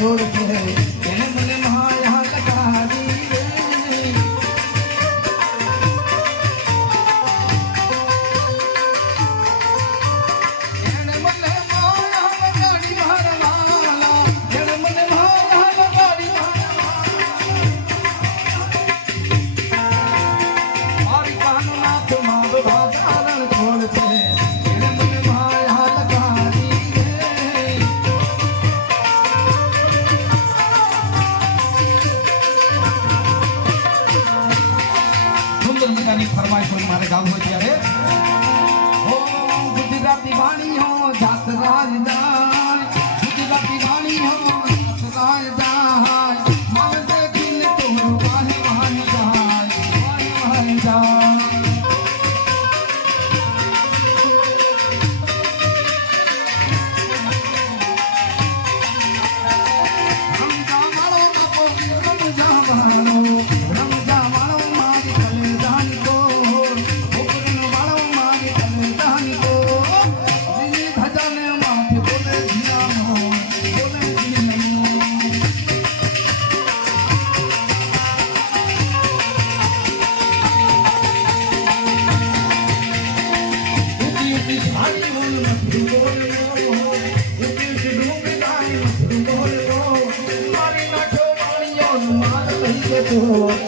છોડ છે એને મને માયા લગાવી રે એને મને માયા લગાડી મારા વાલા એને મને માયા લગાડી મારા મારી કાનો નાથ મારો ભાગારણ છોડ છે એને મને માયા લગાડી ફરમાઈશ હોય મારે ગાવું હોય ત્યારે ઓ ગુજરાતી વાણી હો જાત રાજદાય ગુજરાતી વાણી હો જાત રાજદાય મારે દેખીને તો વાહે વાહે જાય Oh